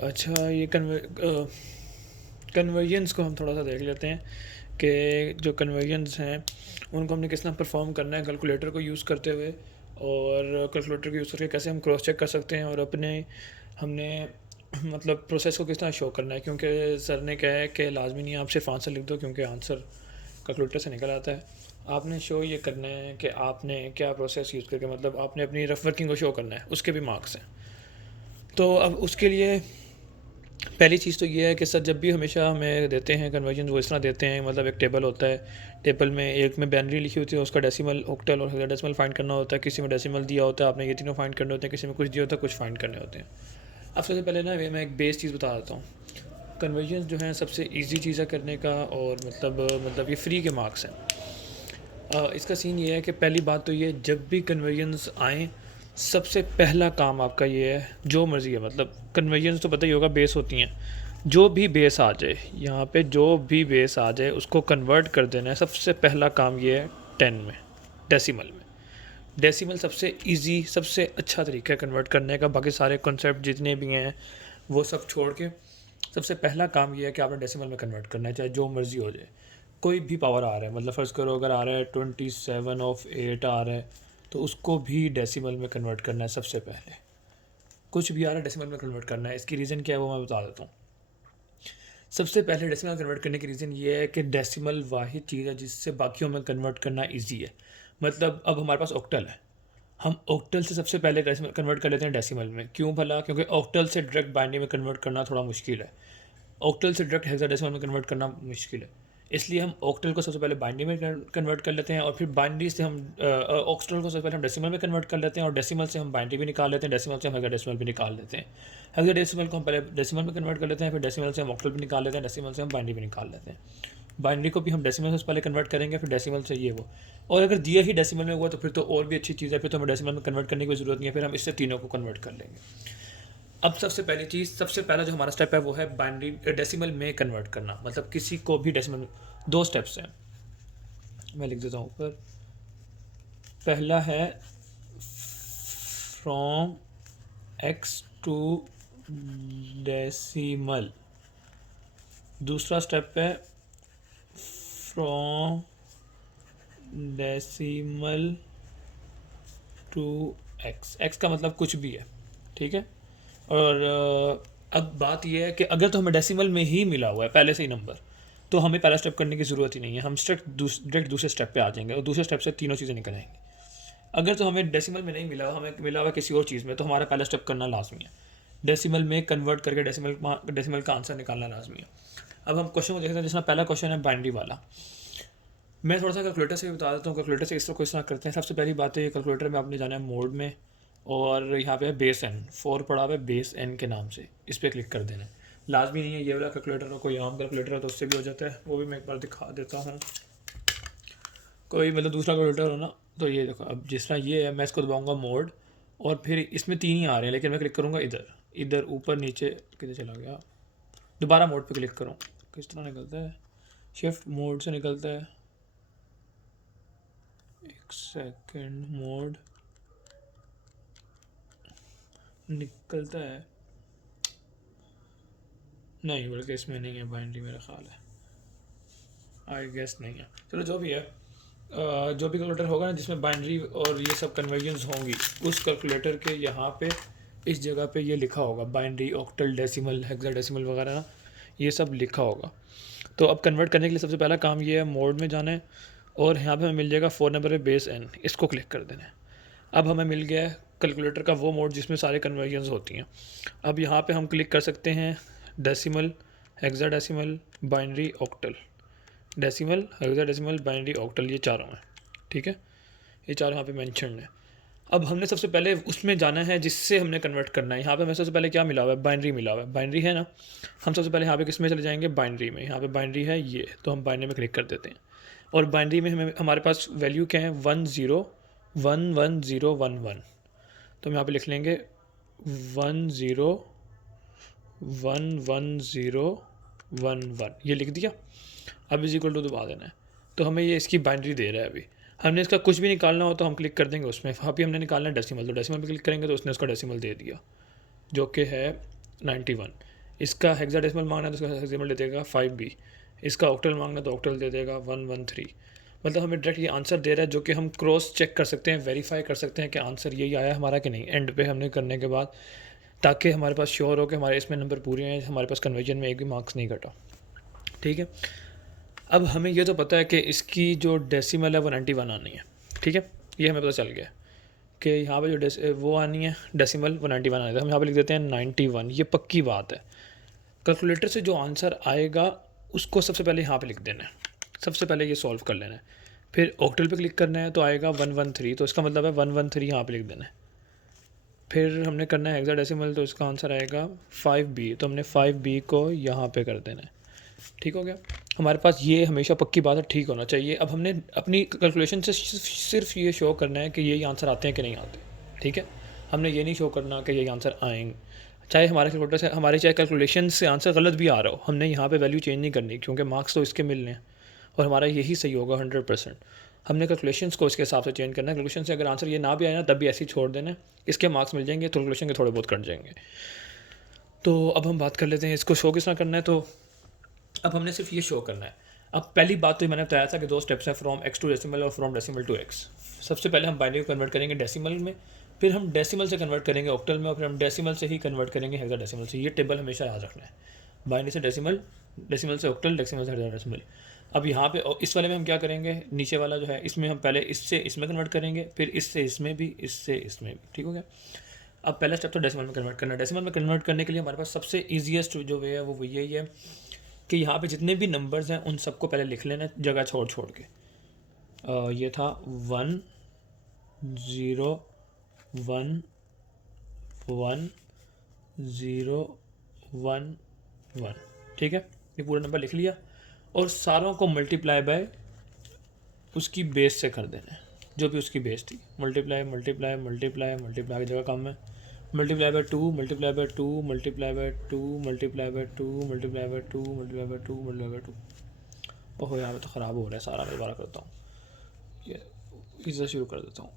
अच्छा, ये कन्वर्जन्स को हम थोड़ा सा देख लेते हैं कि जो कन्वर्जन्स हैं उनको हमने किस तरह परफॉर्म करना है कैलकुलेटर को यूज़ करते हुए, और कैलकुलेटर को यूज़ करके कैसे हम क्रॉस चेक कर सकते हैं और अपने हमने मतलब प्रोसेस को किस तरह शो करना है। क्योंकि सर ने कहा है कि लाजमी नहीं आप सिर्फ आंसर लिख दो, क्योंकि आंसर कैलकुलेटर से निकल आता है। आपने शो ये करना है कि आपने क्या प्रोसेस यूज़ करके, मतलब आपने अपनी रफ वर्किंग को शो करना है, उसके भी मार्क्स हैं। तो अब उसके लिए पहली चीज़ तो ये है कि सर जब भी हमेशा हमें देते हैं कन्वर्जन वो इस तरह देते हैं, मतलब एक टेबल होता है, टेबल में एक में बाइनरी लिखी होती है, उसका डेसिमल, ऑक्टल और हेक्साडेसिमल फाइंड करना होता है। किसी में डेसिमल दिया होता है, आपने ये तीनों फाइंड करने होते हैं, किसी में कुछ दिया होता है, कुछ फाइंड करने होते हैं। अब सबसे पहले ना मैं एक बेस चीज़ बता देता हूँ। कन्वर्जन जो है सबसे ईजी चीज़ है करने का, और मतलब ये फ्री के मार्क्स हैं। इसका सीन ये है कि पहली बात तो ये, जब भी कन्वर्जन्स आएँ सबसे पहला काम आपका ये है, जो मर्ज़ी है, मतलब कन्वर्जन्स तो पता ही होगा बेस होती हैं, जो भी बेस आ जाए यहाँ पे, जो भी बेस आ जाए उसको कन्वर्ट कर देना है। सबसे पहला काम ये है 10 में, डेसिमल में। डेसिमल सबसे इजी, सबसे अच्छा तरीका है कन्वर्ट करने का। बाकी सारे कॉन्सेप्ट जितने भी हैं वो सब छोड़ के सबसे पहला काम ये है कि आपने डेसिमल में कन्वर्ट करना है, चाहे जो मर्ज़ी हो जाए। कोई भी पावर आ रहा है, मतलब फ़र्ज़ करो अगर आ रहा है 27/8 आ रहा है, तो उसको भी डेसिमल में कन्वर्ट करना है सबसे पहले। कुछ भी आ रहा है डेसिमल में कन्वर्ट करना है। इसकी रीज़न क्या है वो मैं बता देता हूँ। सबसे पहले डेसिमल कन्वर्ट करने की रीज़न ये है कि डेसिमल वाहिद चीज़ है जिससे बाकियों में कन्वर्ट करना इजी है। मतलब अब हमारे पास ऑक्टल है, हम ऑक्टल से सबसे पहले डेसिमल कन्वर्ट कर लेते हैं डेसिमल में। क्यों भला? क्योंकि ऑक्टल से डायरेक्ट बाइनरी में कन्वर्ट करना थोड़ा मुश्किल है, ऑक्टल से डायरेक्ट हेक्साडेसिमल में कन्वर्ट करना मुश्किल है। इसलिए हम ऑक्टल को सबसे पहले बाइनरी में कन्वर्ट कर लेते हैं, और फिर बाइनरी से हम ऑक्टल को सबसे पहले हम डेसिमल में कन्वर्ट कर लेते हैं, और डेसिमल से हम बाइनरी भी निकाल लेते हैं, डेसिमल से हम हेक्साडेसिमल भी निकाल लेते हैं। हेक्साडेसिमल को हम पहले डेसिमल में कन्वर्ट कर लेते हैं, फिर डेसिमल से हम ऑक्टल भी निकाल लेते हैं, डेसिमल से हम बाइनरी भी निकाल लेते हैं। बाइनरी को भी हम डेसिमल से पहले कन्वर्ट करेंगे, फिर डेसिमल से ये वो। और अगर दिया ही डेसिमल में हुआ तो फिर तो और भी अच्छी चीज़ है, फिर तो हमें डेसिमल में कन्वर्ट करने की ज़रूरत नहीं है, फिर हम इससे तीनों को कन्वर्ट कर लेंगे। अब सबसे पहली चीज़, सबसे पहला जो हमारा स्टेप है वो है बाइनरी डेसिमल में कन्वर्ट करना। मतलब किसी को भी डेसिमल में, दो स्टेप्स हैं, मैं लिख देता हूँ ऊपर। पहला है फ्रॉम एक्स टू डेसिमल, दूसरा स्टेप है from decimal to X. X का मतलब कुछ भी है, ठीक है। और अब बात यह है कि अगर तो हमें डेसिमल में ही मिला हुआ है पहले से ही नंबर, तो हमें पहला स्टेप करने की ज़रूरत ही नहीं है, हम डायरेक्ट दूसरे स्टेप पे आ जाएंगे, और दूसरे स्टेप से तीनों चीज़ें निकल आएंगी। अगर तो हमें डेसिमल में नहीं मिला, हमें मिला हुआ किसी और चीज़ में, तो हमारा पहला स्टेप करना लाजमी है, डेसिमल में कन्वर्ट करके डेसिमल का आंसर निकालना लाजमी है। अब हम क्वेश्चन को देखते हैं। जिसमें पहला क्वेश्चन है बाइनरी वाला। मैं थोड़ा सा कैलकुलेटर से भी बता देता हूँ, कैलकुलेटर से इस तरह क्वेश्चन करते हैं। सबसे पहली बात है, कैलकुलेटर में आपने जाना है मोड में, और यहाँ पे है बेस एन, 4 पड़ा हुआ है बेस एन के नाम से, इस पर क्लिक कर देना है। लाजमी नहीं है ये वाला कैलकुलेटर हो, कोई आम कैलकुलेटर है तो उससे भी हो जाता है, वो भी मैं एक बार दिखा देता हूँ। कोई मतलब दूसरा कैलकुलेटर हो ना, तो ये देखो, अब जिस तरह ये है, मैं इसको दबाऊँगा मोड, और फिर इसमें 3 ही आ रहे हैं, लेकिन मैं क्लिक करूँगा इधर, इधर ऊपर नीचे, किधर चला गया, दोबारा मोड पर क्लिक करूँ, किस तरह निकलता है, शिफ्ट मोड से निकलता है, एक सेकेंड, मोड निकलता है, नहीं बल्कि इसमें नहीं है बाइनरी, मेरा ख्याल है, आई गेस नहीं है, चलो जो भी है। जो भी कैलकुलेटर होगा ना जिसमें बाइनरी और ये सब कन्वर्जन्स होंगी, उस कैलकुलेटर के यहाँ पे इस जगह पे ये लिखा होगा बाइनरी, ऑक्टल, डेसिमल, हेक्साडेसिमल वगैरह ना, ये सब लिखा होगा। तो अब कन्वर्ट करने के लिए सबसे पहला काम ये है, मोड में जाना है, और यहाँ पे हमें मिल जाएगा 4 नंबर पे बेस एन, इसको क्लिक कर देना है। अब हमें मिल गया है कैलकुलेटर का वो मोड जिसमें सारे कन्वर्जन्स होती हैं। अब यहाँ पे हम क्लिक कर सकते हैं decimal, hexadecimal, binary, octal, decimal, hexadecimal, binary, octal, ये चारों हैं, ठीक है, ये चारों यहाँ पे मेंशन है। अब हमने सबसे पहले उसमें जाना है जिससे हमने कन्वर्ट करना है। यहाँ पे हमें सबसे पहले क्या मिला हुआ है, बाइनरी मिला हुआ है, बाइनरी है ना। हम सबसे पहले यहाँ पे किस में चले जाएंगे, बाइनरी में। यहाँ पे बाइनरी है ये, तो हम बाइनरी में क्लिक कर देते हैं, और बाइनरी में हमें हमारे पास वैल्यू क्या है, 10111011। तो हम यहाँ पे लिख लेंगे 10111011, ये लिख दिया। अब इज इक्वल टू दबा देना है, तो हमें ये इसकी बाइनरी दे रहा है। अभी हमने इसका कुछ भी निकालना हो तो हम क्लिक कर देंगे उसमें। अभी हमने निकालना है डेसिमल, तो डेसिमल पे क्लिक करेंगे तो उसने उसका डेसिमल दे दिया, जो कि है 91। इसका हेक्साडेसिमल मांगना है तो इसका हेक्साडेसिमल दे देगा 5B, इसका ऑक्टल मांगना है तो ऑक्टल दे देगा 113। मतलब हमें डायरेक्ट ये आंसर दे रहा है, जो कि हम क्रॉस चेक कर सकते हैं, वेरीफाई कर सकते हैं कि आंसर यही आया हमारा कि नहीं एंड पे हमने करने के बाद, ताकि हमारे पास श्योर हो कि हमारे इसमें नंबर पूरे हैं, हमारे पास कन्वर्जन में एक भी मार्क्स नहीं घटा। ठीक है, अब हमें ये तो पता है कि इसकी जो डेसिमल है वो 91 आनी है। ठीक है, ये हमें पता चल गया कि यहाँ पे जो वो आनी है डेसिमल वो 91 आनी है, तो हम यहाँ पे लिख देते हैं 91। ये पक्की बात है। कैलकुलेटर से जो आंसर आएगा उसको सबसे पहले यहाँ पे लिख देना है, सबसे पहले ये सॉल्व कर लेना है, फिर ऑक्टल पे क्लिक करना है तो आएगा 113, तो इसका मतलब है 113 यहाँ पे लिख देना है। फिर हमने करना है हेक्साडेसिमल, तो इसका आंसर आएगा 5B, तो हमने 5B को यहाँ पे कर देना है। ठीक हो गया, हमारे पास ये हमेशा पक्की बात है, ठीक होना चाहिए। अब हमने अपनी कैलकुलेशन से सिर्फ ये शो करना है कि यही आंसर आते हैं कि नहीं आते। ठीक है, हमने ये नहीं शो करना कि यही आंसर आएंगे, चाहे हमारे कैलकुलेटर से हमारे चाहे कैलकुलेशन से आंसर गलत भी आ रहा हो, हमने यहाँ पे वैल्यू चेंज नहीं करनी, क्योंकि मार्क्स तो इसके मिलने हैं और हमारा यही सही होगा 100%। हमने कैलकुलेशंस को इसके हिसाब से चेंज करना है। कैलकुलेशन से अगर आंसर ये ना भी आए ना तब भी ऐसे ही छोड़ देना है, इसके मार्क्स मिल जाएंगे, तो कैलकुलेशन के थोड़े बहुत कट जाएंगे। तो अब हम बात कर लेते हैं इसको शो किस तरह करना है। तो अब हमने सिर्फ ये शो करना है। अब पहली बात तो मैंने बताया था कि 2 स्टेप्स हैं, फ्रॉम x टू डेसिमल और फ्रॉम डेसिमल टू x। सबसे पहले हम बाइनरी को कन्वर्ट करेंगे डेसिमल में, फिर हम डेसिमल से कन्वर्ट करेंगे ऑक्टल में, और फिर हम डेसिमल से ही कन्वर्ट करेंगे हेक्साडेसिमल से। ये टेबल हमेशा याद रखना है, बाइनरी से डेसिमल, डेसिमल से ऑक्टल, डेसिमल से हेक्साडेसिमल। अब यहाँ पे इस वाले में हम क्या करेंगे, नीचे वाला जो है इसमें हम पहले इससे इसमें कन्वर्ट करेंगे, फिर इससे इसमें भी, इससे इसमें भी। ठीक हो गया। अब पहला स्टेप तो डेसिमल में कन्वर्ट करना है। डेसिमल में कन्वर्ट करने के लिए हमारे पास सबसे ईजीएस्ट जो वे है वो यही है कि यहाँ पे जितने भी नंबर्स हैं उन सबको पहले लिख लेना जगह छोड़ छोड़ के। ये था 1 0 1 1 0 1 1। ठीक है, ये पूरा नंबर लिख लिया और सारों को मल्टीप्लाई बाय उसकी बेस से कर देना है, जो भी उसकी बेस थी। मल्टीप्लाई मल्टीप्लाई मल्टीप्लाई मल्टीप्लाई की जगह कम है, multiply by 2, multiply by 2, multiply by 2, multiply by 2, multiply by 2, multiply by 2, multiply by 2। ओहो, यहाँ पे तो ख़राब हो रहा है सारा, मैं दोबारा करता हूँ, ये इससे शुरू कर देता हूँ।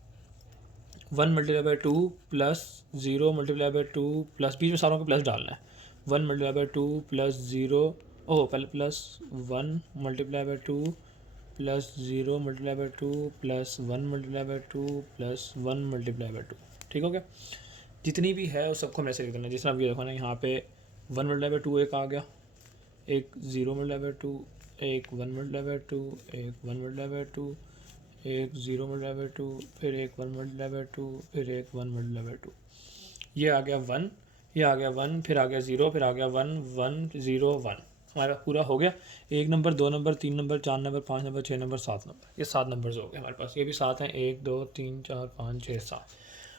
1 multiply by 2 plus 0 multiply by 2 plus, बीच में सारों को प्लस डालना है। 1 मल्टीप्लाई बाय 2 प्लस 0, ओह पहले plus 1 multiply by 2 plus 0 multiply by 2 plus 1 multiply by 2 plus 1 multiply by 2। ठीक हो गया, जितनी भी है उस सबको हमने सेलेक्ट करना है। जिस तरह ये देखो ना, यहाँ पे 1 मल्टीप्लाई बाय 2 एक आ गया, एक 0 मल्टीप्लाई बाय 2, एक 1 मल्टीप्लाई बाय 2, एक 1 मल्टीप्लाई बाय 2, एक 0 मल्टीप्लाई बाय 2, फिर एक 1 मल्टीप्लाई बाय 2, फिर एक 1 मल्टीप्लाई बाय 2। ये आ गया 1, ये आ गया 1, फिर आ गया 0, फिर आ गया 1 1 0 1। हमारा पूरा हो गया। 1 number, 2 number, 3 number, 4 number, 5 number, 6 number, 7 number, ये 7 नंबर्स हो गए हमारे पास। ये भी 7 हैं, 1 2 3 4 5 6 7।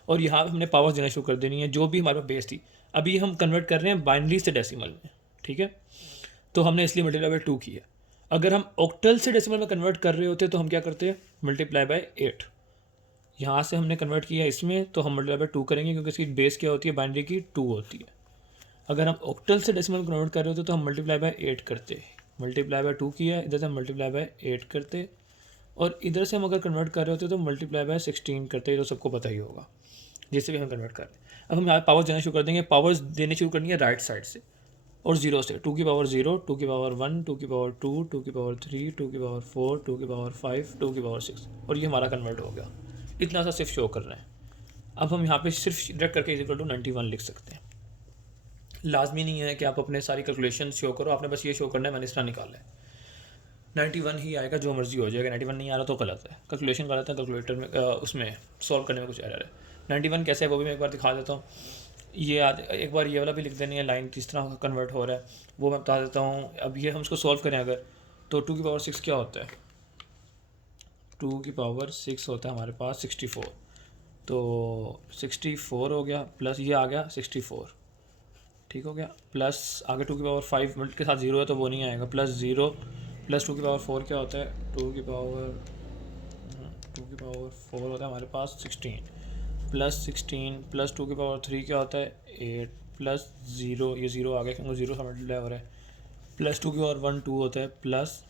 और यहाँ पे हमने पावर्स देना शुरू कर देनी है, जो भी हमारे पास बेस थी। अभी हम कन्वर्ट कर रहे हैं बाइनरी से डेसिमल में। ठीक है, तो हमने इसलिए मल्टीप्लाई बाय 2 किया। अगर हम ऑक्टल से डेसिमल में कन्वर्ट कर रहे होते तो हम क्या करते हैं, मल्टीप्लाई बाय 8। यहाँ से हमने कन्वर्ट किया इसमें, तो हम मल्टीप्लाई बाय 2 करेंगे, क्योंकि इसकी बेस क्या होती है, बाइनरी की 2 होती है। अगर हम ऑक्टल से डेसिमल में कन्वर्ट कर रहे होते तो हम मल्टीप्लाई बाय 8 करते। मल्टीप्लाई बाय 2 किया, इधर से मल्टीप्लाई बाय 8 करते, और इधर से हम अगर कन्वर्ट कर रहे होते तो मल्टीप्लाई बाय 16 करते, तो सबको पता ही होगा जिससे भी हम कन्वर्ट कर रहे हैं। अब हम यहाँ पावर्स देना शुरू कर देंगे। पावर्स देने शुरू करनी है राइट साइड से और 0 से। 2 की पावर 0, 2 की पावर 1, 2 की पावर 2, 2 की पावर 3, 2 की पावर 4, 2 की पावर 5, 2 की पावर 6, और ये हमारा कन्वर्ट हो गया। इतना सा सिर्फ शो कर रहे हैं। अब हम यहाँ पे सिर्फ डायरेक्ट करके इक्वल टू 91 लिख सकते हैं। लाजमी नहीं है कि आप अपने सारी कैलकुलेशन शो करो, आपने बस ये शो करना है मैंने इस तरह निकाला है। 91 ही आएगा, जो मर्जी हो जाएगा। 91 नहीं आ रहा तो गलत है, कैलकुलेशन गलत है, कैलकुलेटर में उसमें सॉल्व करने में कुछ एरर है। 91 कैसे है वो भी मैं एक बार दिखा देता हूँ। ये आज एक बार ये वाला भी लिख देनी है, लाइन किस तरह कन्वर्ट हो रहा है वो मैं बता देता हूँ। अब ये हम इसको सॉल्व करें अगर, तो 2 की पावर 6 क्या होता है, 2 की पावर 6 होता है हमारे पास 64। तो 64 हो गया, प्लस ये आ गया 64। ठीक हो गया, प्लस आगे 2 की पावर 5 मिनट के साथ 0 है तो वो नहीं आएगा, प्लस 0 प्लस 2 की पावर 4 क्या होता है, 2 की पावर 4 होता है हमारे पास 16, प्लस 16 प्लस 2 की पावर 3 क्या होता है 8, प्लस 0, ये 0 आ गया क्योंकि 0 से मल्टीप्लाई हो रहा है, प्लस 2 की पावर 1 2 होता है, प्लस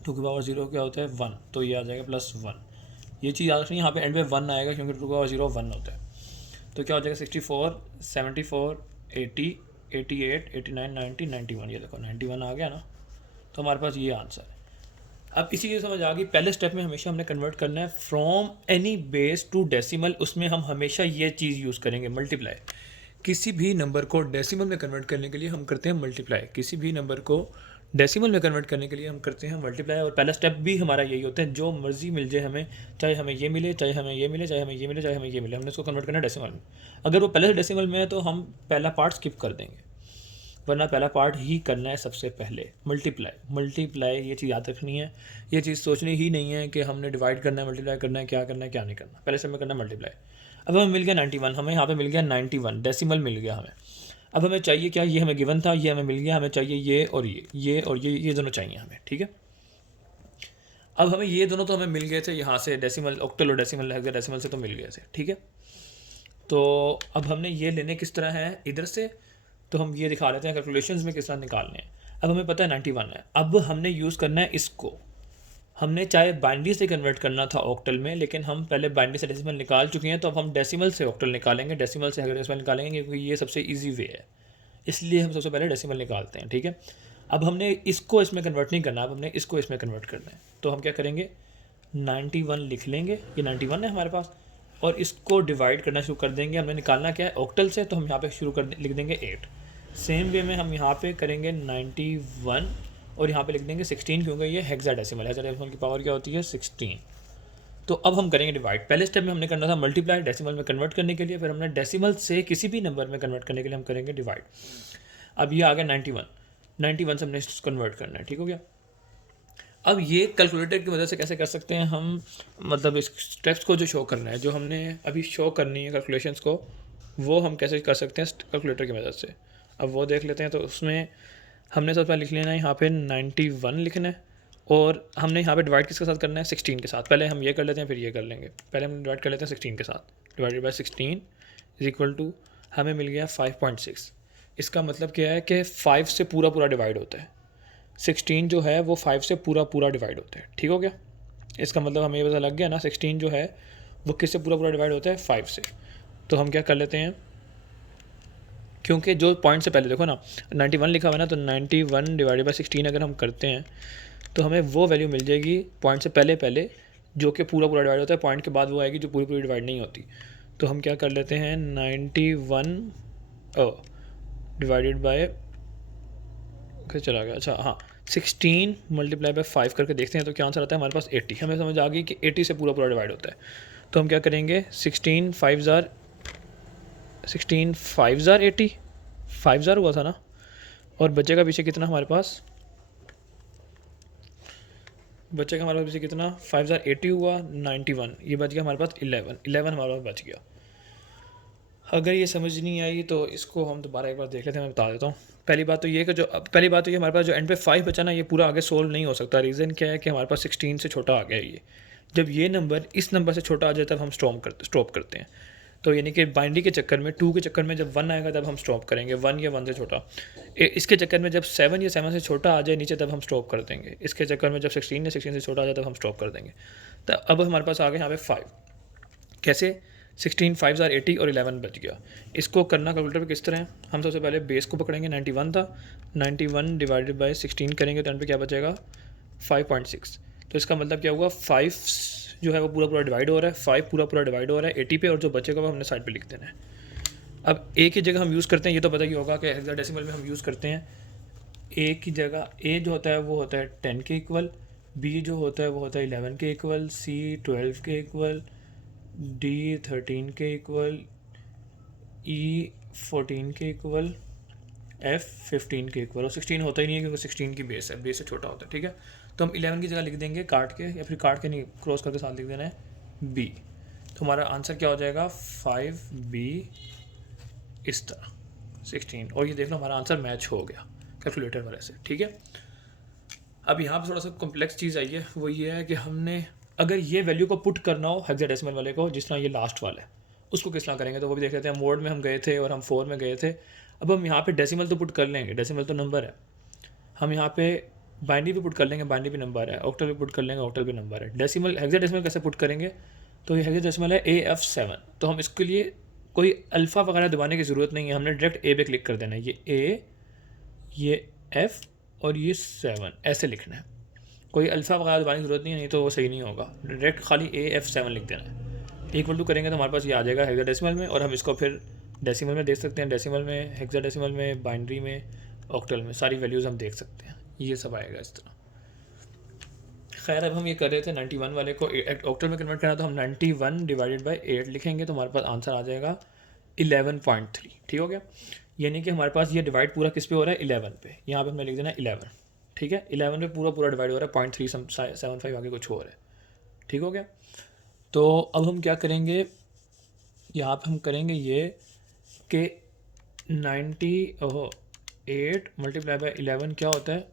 2 की पावर 0 क्या होता है 1, तो ये आ जाएगा प्लस 1। ये चीज़ याद रखनी, यहाँ पे एंड में 1 आएगा क्योंकि 2 की पावर 0 1 होता है। तो क्या हो जाएगा 64 74 80 88, 89, 90, 91, ये देखो 91 आ गया ना, तो हमारे पास ये आंसर है। अब इसी चीज़ समझ आ गई। पहले स्टेप में हमेशा हमने कन्वर्ट करना है from any base to decimal. उसमें हम हमेशा ये चीज़ यूज़ करेंगे, मल्टीप्लाई। किसी भी नंबर को डेसिमल में कन्वर्ट करने के लिए हम करते हैं मल्टीप्लाई। किसी भी नंबर को डेसिमल में कन्वर्ट करने के लिए हम करते हैं मल्टीप्लाई। और पहला स्टेप भी हमारा यही होता है, जो मर्जी मिल जाए हमें, चाहे हमें ये मिले, चाहे हमें ये मिले, चाहे हमें ये मिले, चाहे हमें ये मिले, हमने उसको कन्वर्ट करना है डेसिमल में। अगर वो पहले से डेसिमल में है तो हम पहला पार्ट स्किप कर देंगे, वरना पहला पार्ट ही करना है सबसे पहले, मल्टीप्लाई। मल्टीप्लाई ये चीज़ याद रखनी है, ये चीज़ सोचनी ही नहीं है कि हमने डिवाइड करना है, मल्टीप्लाई करना है, क्या करना है क्या नहीं करना। पहले से हमें करना है मल्टीप्लाई। अब हमें मिल गया 91, हमें यहाँ पे मिल गया 91 डेसिमल मिल गया हमें। अब हमें चाहिए क्या, ये हमें गिवन था, ये हमें मिल गया, हमें चाहिए ये और ये और ये दोनों चाहिए हमें, ठीक है। अब हमें ये दोनों तो हमें मिल गए थे यहाँ से, डेसिमल, ऑक्टल और डेसिमल, हेक्साडेसिमल से तो मिल गए थे, ठीक है। तो अब हमने ये लेने किस तरह है इधर से, तो हम ये दिखा लेते हैं कैलकुलेशंस में किस तरह निकालने हैं। अब हमें पता है 91 है, अब हमने यूज़ करना है इसको। हमने चाहे बाइनरी से कन्वर्ट करना था ऑक्टल में, लेकिन हम पहले बाइनरी से डेसिमल निकाल चुके हैं, तो अब हम डेसिमल से ऑक्टल निकालेंगे, डेसिमल से हेक्साडेसिमल निकालेंगे, क्योंकि ये सबसे ईजी वे है, इसलिए हम सबसे पहले डेसिमल निकालते हैं, ठीक है। अब हमने इसको इसमें कन्वर्ट नहीं करना, अब हमने इसको इसमें कन्वर्ट करना है। तो हम क्या करेंगे, 91 लिख लेंगे, ये 91 है हमारे पास, और इसको डिवाइड करना शुरू कर देंगे। हमने निकालना क्या है ऑक्टल से, तो हम यहाँ पे शुरू कर लिख देंगे 8। सेम वे में हम यहाँ पे करेंगे 91 और यहाँ पे लिख देंगे 16, क्योंकि ये हेक्साडेसिमल है, हेक्साडेसिमल की पावर क्या होती है 16। तो अब हम करेंगे डिवाइड। पहले स्टेप में हमने करना था मल्टीप्लाई डेसिमल में कन्वर्ट करने के लिए, फिर हमने डेसिमल से किसी भी नंबर में कन्वर्ट करने के लिए हम करेंगे डिवाइड। अब ये आ गया 91 से हमने कन्वर्ट करना है, ठीक हो गया। अब ये कैलकुलेटर की मदद से कैसे कर सकते हैं हम, मतलब इस स्टेप्स को जो शो करना है, जो हमने अभी शो करनी है कैलकुलेशंस को, वो हम कैसे कर सकते हैं कैलकुलेटर की मदद से। अब वो देख लेते हैं। तो उसमें हमने सबसे पहले लिख लेना है यहाँ पे 91 लिखना है, और हमने यहाँ पे डिवाइड किसके साथ करना है 16 के साथ। पहले हम ये कर लेते हैं फिर ये कर लेंगे। पहले हम डिवाइड कर लेते हैं 16 के साथ, divided by 16 is equal to, हमें मिल गया 5.6। इसका मतलब क्या है कि 5 से पूरा पूरा डिवाइड होता है, 16 जो है वो 5 से पूरा पूरा डिवाइड होता है, ठीक हो गया। इसका मतलब हमें ये पता लग गया ना, 16 जो है वो किससे पूरा पूरा डिवाइड होता है 5 से। तो हम क्या कर लेते हैं, क्योंकि जो पॉइंट से पहले देखो ना 91 लिखा हुआ है ना, तो 91 डिवाइडेड बाई 16 अगर हम करते हैं तो हमें वो वैल्यू मिल जाएगी पॉइंट से पहले पहले, जो कि पूरा पूरा डिवाइड होता है। पॉइंट के बाद वो आएगी जो पूरी पूरी डिवाइड नहीं होती। तो हम क्या कर लेते हैं 91 डिवाइडेड बाय, कैसे चला गया, अच्छा हाँ, 16 मल्टीप्लाई बाय 5 करके देखते हैं तो क्या आंसर आता है हमारे पास 80। हमें समझ आ गई कि 80 से पूरा पूरा डिवाइड होता है। तो हम क्या करेंगे 16 5 80, 5 हुआ था ना, और बचेगा पीछे कितना हमारे पास, बचेगा हमारे पास पीछे कितना, 5 80 हुआ, 91, ये बच गया हमारे पास 11 हमारे पास बच गया। अगर ये समझ नहीं आई तो इसको हम दोबारा एक बार देख लेते हैं, मैं बता देता हूँ। पहली बात तो ये कि जो पहली बात तो ये हमारे पास जो एंड पे 5 बचा ना, ये पूरा आगे सोल्व नहीं हो सकता। रीज़न क्या है कि हमारे पास 16 से छोटा आ गया ये। जब ये नंबर इस नंबर से छोटा आ जाए तब हम स्टॉप करते हैं। तो यानी कि बाइनरी के चक्कर में, 2 के चक्कर में जब 1 आएगा तब हम स्टॉप करेंगे, 1 या 1 से छोटा। इसके चक्कर में जब 7 या 7 से छोटा आ जाए नीचे तब हम स्टॉप कर देंगे। इसके चक्कर में जब 16 या 16 से छोटा आ जाए तब हम स्टॉप कर देंगे। तो अब हमारे पास आ गए यहाँ पे 5। कैसे, 16 5 80 और 11 बच गया। इसको करना कैलकुलेटर पे किस तरह है, हम सबसे पहले बेस को पकड़ेंगे, 91 था, 91 डिवाइडेड बाय 16 करेंगे तो एंड पे क्या बचेगा 5.6। तो इसका मतलब क्या हुआ, 5 जो है वो पूरा पूरा डिवाइड हो रहा है, 5 पूरा पूरा डिवाइड हो रहा है 80 पे, और जो बचेगा वो हमने साइड पे लिख देना है। अब ए की जगह हम यूज़ करते हैं, ये तो पता ही होगा कि हेक्साडेसिमल में हम यूज़ करते हैं ए की जगह, ए जो होता है वो होता है 10 के इक्वल, बी जो होता है वो होता है 11 के इक्वल, सी 12 के इक्वल, डी 13 के इक्वल, ई 14 के इक्वल, एफ 15 के इक्वल, और 16 होता ही नहीं है क्योंकि 16 की बेस है, बेस से छोटा होता है, ठीक है। तो हम 11 की जगह लिख देंगे काट के, या फिर काट के नहीं, क्रॉस करके साथ लिख देना है बी। तो हमारा आंसर क्या हो जाएगा 5B इस तरह 16। और ये देख लो हमारा आंसर मैच हो गया कैलकुलेटर वाले से, ठीक है। अब यहाँ पर थोड़ा सा कॉम्प्लेक्स चीज़ आई है, वो ये है कि हमने अगर ये वैल्यू को पुट करना हो हेक्साडेसिमल वाले को, जिस तरह ये लास्ट वाला है, उसको किस तरह करेंगे तो वो भी देख लेते हैं। मोड में हम गए थे और हम 4 में गए थे। अब हम यहाँ पे डेसिमल तो पुट कर लेंगे, डेसिमल तो नंबर है। हम यहाँ पे बाइनरी भी पुट कर लेंगे, बाइनरी भी नंबर है। ऑक्टल भी पुट कर लेंगे, ऑक्टल भी नंबर है। डेसिमल हेक्साडेसिमल कैसे पुट करेंगे, तो ये हेक्साडेसिमल है AF7। तो हम इसके लिए कोई अल्फ़ा वगैरह दबाने की ज़रूरत नहीं है, हमने डायरेक्ट ए पे क्लिक कर देना है। ये ए, ये एफ़ और ये 7 ऐसे लिखना है। कोई अल्फ़ा वगैरह दबाने की ज़रूरत नहीं है, नहीं तो वो सही नहीं होगा। डायरेक्ट खाली AF7 लिख देना है। इक्वल टू करेंगे तो हमारे पास ये आ जाएगा हेक्साडेसिमल में, और हम इसको फिर डेसिमल में देख सकते हैं, डेसिमल में, हेक्साडेसिमल में, बाइनरी में, ऑक्टल में, सारी वैल्यूज़ हम देख सकते हैं। ये सब आएगा इस तरह। खैर अब हम ये कर रहे थे 91 वाले को ऑक्टल में कन्वर्ट करना, तो हम 91 डिवाइडेड बाई 8 लिखेंगे तो हमारे पास आंसर आ जाएगा 11.3। ठीक हो गया। यानी कि हमारे पास ये डिवाइड पूरा किस पे हो रहा है, 11 पे। यहाँ पे हमने लिख देना 11। ठीक है, 11 पे पूरा पूरा डिवाइड हो रहा है, 0.375 आगे कुछ और है। ठीक हो गया। तो अब हम क्या करेंगे, यहाँ पे हम करेंगे ये कि 98 मल्टीप्लाई बाई 11 क्या होता है,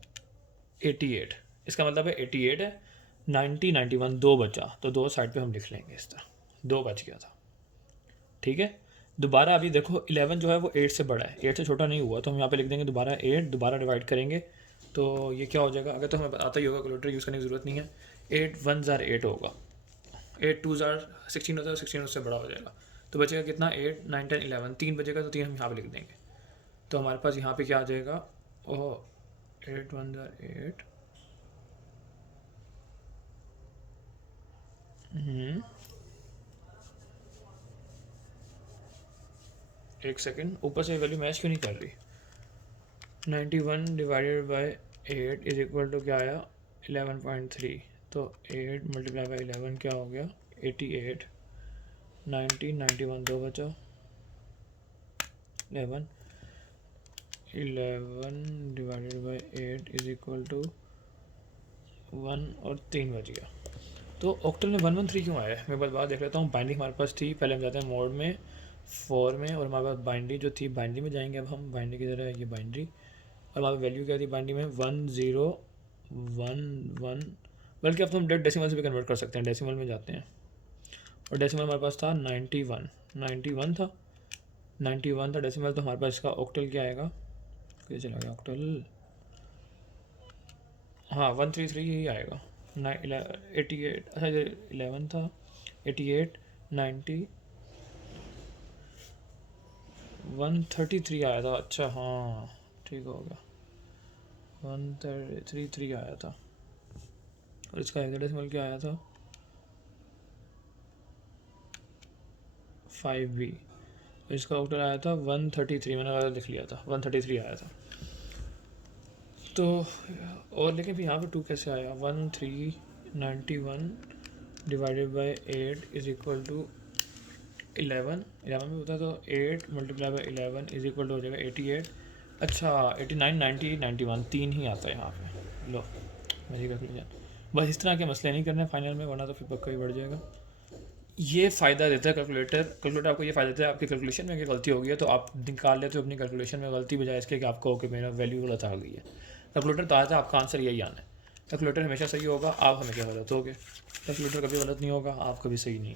88। इसका मतलब है 88 है, 90 91 दो बचा, तो दो साइड पे हम लिख लेंगे इस तरह, दो बच गया था। ठीक है, दोबारा अभी देखो 11 जो है वो 8 से बड़ा है, 8 से छोटा नहीं हुआ, तो हम यहाँ पे लिख देंगे दोबारा 8, दोबारा डिवाइड करेंगे तो ये क्या हो जाएगा। अगर तो हमें आता ही होगा, कैलकुलेटर यूज़ करने की ज़रूरत नहीं है। 8 1 ज़ार 8 होगा, 8 2 ज़ार 16 होता है, 16 उससे बड़ा हो जाएगा, तो बचेगा कितना, 8 9 10 11, 3 बचेगा, तो 3 हम यहाँ पे लिख देंगे। तो हमारे पास यहाँ पे क्या आ जाएगा, ओह 8 1 ज़ार 8, एक सेकेंड, ऊपर से वैल्यू मैच क्यों नहीं कर रही। 91 divided by 8 is equal to क्या आया, 11.3। तो 8 मल्टीप्लाई बाई 11 क्या हो गया, 88। 90 91 दो बचा, 11 divided by 8 is equal to 1 और 3 बच गया। तो ऑक्टल में 113 क्यों आया है, मैं बस बात देख लेता हूँ। बाइंडिंग हमारे पास थी, पहले हम जाते हैं मोड में 4 में, और हमारे पास बाइंड्री जो थी, बाइंड्री में जाएंगे। अब हम बाइंड्री की तरह, ये बाइंड्री, और हमारी वैल्यू क्या थी बाइंड्री में, 1011, बल्कि अब तो हम डेसिमल से भी कन्वर्ट कर सकते हैं। डेसिमल में जाते हैं, और डेसिमल हमारे पास था 91 था, 91 था डेसिमल। तो हमारे पास इसका ऑक्टल क्या आएगा, क्या चला गया ऑक्टल, हाँ 133 ही आएगा। 88, अच्छा 11 था, 88 90 133 आया था। अच्छा हाँ ठीक हो गया, 133 आया था, और इसका हेक्साडेसिमल क्या आया था, 5B, और इसका ऑक्टल आया था 133, मैंने गलत लिख लिया था, 133 आया था। तो और लेकिन फिर यहाँ पे 2 कैसे आया, 1391 divided by 8 is equal to 11 में होता है, तो 8 multiply by 11 is equal to हो जाएगा 88। अच्छा 89 90 91 तीन ही आता है यहाँ पे। लो मेरी कैलकुलेशन, बस इस तरह के मसले नहीं करने फाइनल में, वरना तो फिर पक्का ही बढ़ जाएगा। ये फ़ायदा देता है कैलकुलेटर आपको ये फ़ायदा देता है, आपकी कैलकुलेशन में अगर गलती हो गई है तो आप निकाल लेते हो अपनी कैलकुलेशन में गलती, बजाय इसके कि आपको कि मेरा वैल्यू गलत आ गई है। कैलकुलेटर तो आता है, आपका आंसर यही आना है। कैलकुलेटर हमेशा सही होगा, आप हमेशा गलत होगे। कैलकुलेटर कभी गलत नहीं होगा, आप कभी सही नहीं।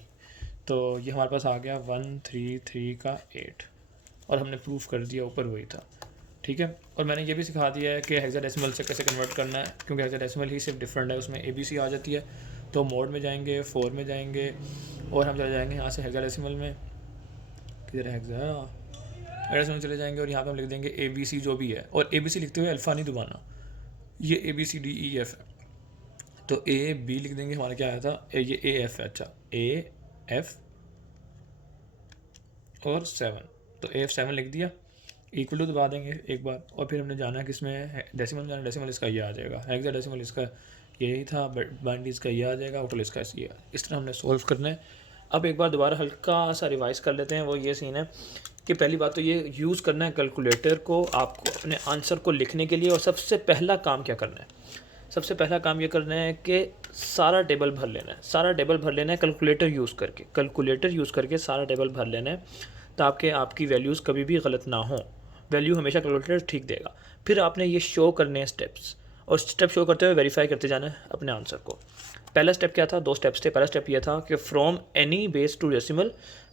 तो ये हमारे पास आ गया 133 का 8, और हमने प्रूफ कर दिया, ऊपर वही था। ठीक है, और मैंने ये भी सिखा दिया है कि हेक्साडेसिमल से कैसे कन्वर्ट करना है, क्योंकि हेक्साडेसिमल ही सिर्फ डिफरेंट है, उसमें ABC आ जाती है। तो मोड में जाएंगे, 4 में जाएंगे, और हम चले जाएंगे यहाँ से हेक्साडेसिमल में, किधर है हेक्साडेसिमल चले जाएंगे, और यहाँ पे हम लिख देंगे ABC जो भी है, और ABC लिखते हुए अल्फ़ा नहीं दबाना, ये ABCDEF है। तो AB लिख देंगे, हमारा क्या आया था, ये AF है। अच्छा AF और 7, तो AF7 लिख दिया, इक्वल टू दबा देंगे एक बार, और फिर हमने जाना है किसमें, डेसिमल में जाना, डेसिमल इसका ये आ जाएगा, हेक्साडेसिमल इसका यही था, बाइनरी इसका ये आ जाएगा, ऑक्टल इसका ये। इस तरह हमने सोल्व करना है। अब एक बार दोबारा हल्का सा रिवाइज कर लेते हैं। वो ये सीन है कि पहली बात तो ये यूज़ करना है कैलकुलेटर को आपको अपने आंसर को लिखने के लिए, और सबसे पहला काम क्या करना है, सबसे पहला काम ये करना है कि सारा टेबल भर लेना है। सारा टेबल भर लेना है कैलकुलेटर यूज़ करके सारा टेबल भर लेना है, ताकि आपकी वैल्यूज़ कभी भी गलत ना हो, वैल्यू हमेशा कैलकुलेटर ठीक देगा। फिर आपने ये शो करने हैं स्टेप्स, और स्टेप शो करते हुए वेरीफाई करते जाना है अपने आंसर को। पहला स्टेप क्या था, 2 स्टेप्स थे। पहला स्टेप ये था कि from any base to decimal,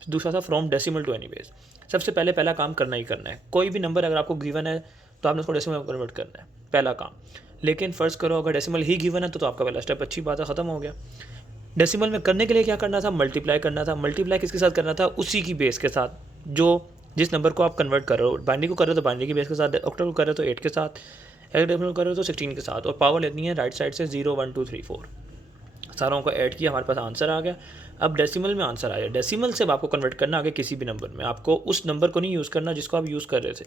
दूसरा था from decimal to any base. सबसे पहले पहला काम करना ही करना है। कोई भी नंबर अगर आपको गिवन है तो आपने उसको डेसिमल में कन्वर्ट करना है, पहला काम। लेकिन फ़र्ज़ करो अगर डेसिमल ही गिवन है तो आपका पहला स्टेप अच्छी बात है, ख़त्म हो गया। डेसिमल में करने के लिए क्या करना था, मल्टीप्लाई करना था। मल्टीप्लाई किसके साथ करना था, उसी की बेस के साथ, जो जिस नंबर को आप कन्वर्ट कर रहे हो, बाइनरी को कर रहे हो तो बाइनरी की बेस के साथ, ऑक्टल को कर रहे हो तो 8 के साथ, हेक्साडेसिमल कर रहे हो तो 16 के साथ, और पावर लेनी है राइट साइड से 0 1 2 3 4। सारों को ऐड किया, हमारे पास आंसर आ गया। अब डेसिमल में आंसर आया, डेसिमल से आपको कन्वर्ट करना आगे किसी भी नंबर में, आपको उस नंबर को नहीं यूज़ करना जिसको आप यूज़ कर रहे थे,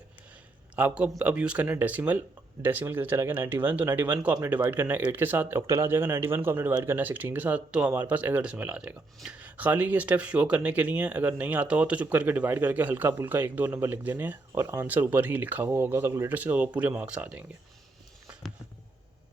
आपको अब यूज़ करना है डेसिमल। डेसिमल कितना चला गया 91, तो 91 को आपने डिवाइड करना है 8 के साथ, ऑक्टल आ जाएगा। 91 को आपने डिवाइड करना है 16 के साथ, तो हमारे पास हेक्साडेसिमल आ जाएगा। खाली ये स्टेप शो करने के लिए, अगर नहीं आता हो तो चुप करके डिवाइड करके हल्का फुल्का 1 2 नंबर लिख देने हैं और आंसर ऊपर ही लिखा हुआ होगा कैलकुलेटर से, तो वो पूरे मार्क्स आ जाएंगे।